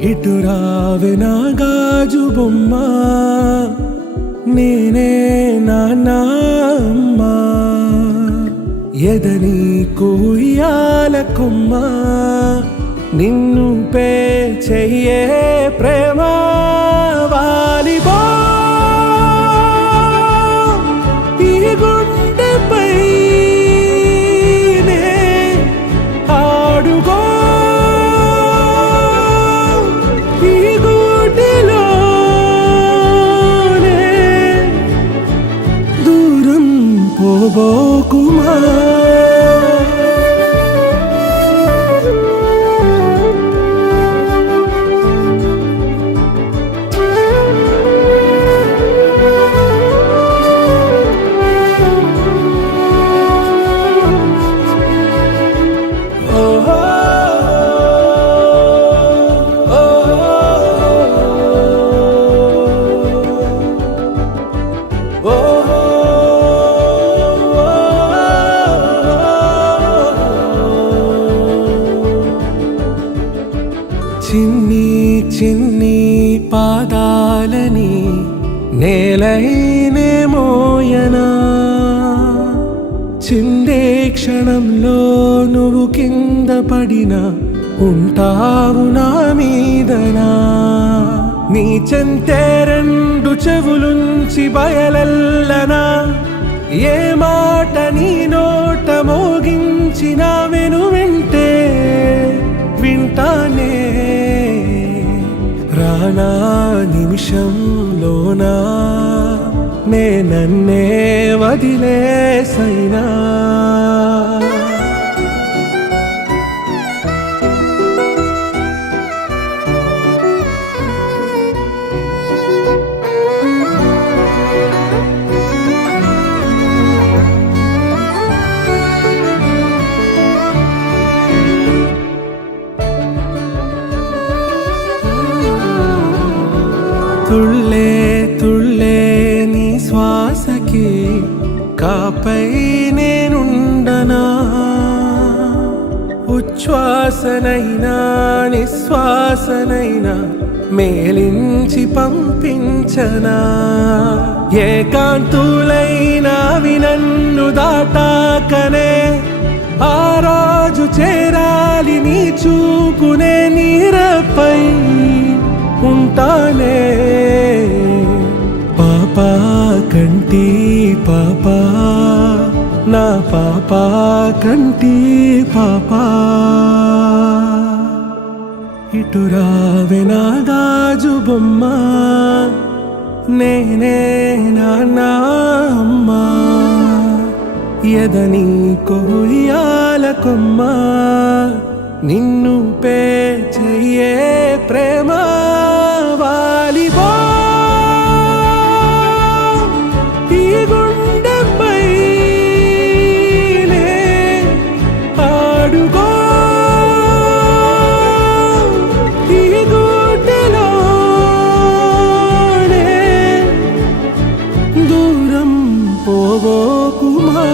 ఇటు రావే నా గాజు బొమ్మ, నేనే నాన్న అమ్మ. ఎదని కుయ్యాల కొమ్మ, నిన్ను పే చెయ్యే ప్రేమ వాలిబో. ఈ గుండెపై నే ఆడుగో, ఈ గూటిలోనే దూరం పోబోకుమా. చిన్ని చిన్ని పాదాలని నేలైనే మోయనా, చిందే క్షణంలో నువ్వు కింద పడినా ఉంటావు నా మీదనా. నీ చెంతే రెండు చెవులుంచి బయలెల్లనా, ఏ మాట నీ నోట మోగించిన వెను వింటే వింటానే. రానా నిమిషంలోనా నే నన్నే వదిలేసైనా. తుళ్ళే తుళ్ళే నీ శ్వాసకి కాపై నేనుండనా, ఉచ్ఛ్వాసనైనా నిశ్వాసనైనా మేలించి పంపించనా. ఏకాంతులైనా నన్ను దాటాకనే ఆ రోజు చేరాలి నీ చూపునే నీరపై ఉంటానే. పాపా కంటి పాపా, నా పాపా కంటి పాపా. ఇటు రావే నా గాజు బొమ్మ, నేనే నాన్న అమ్మ. ఎదని కొయ్యాల కొమ్మ, నిన్ను పే చెయ్యే ప్రేమ వాలిబో. ఈ గుండెపై నే ఆడుగో, ఈ గూటిలోనే దూరం పోబోకుమా.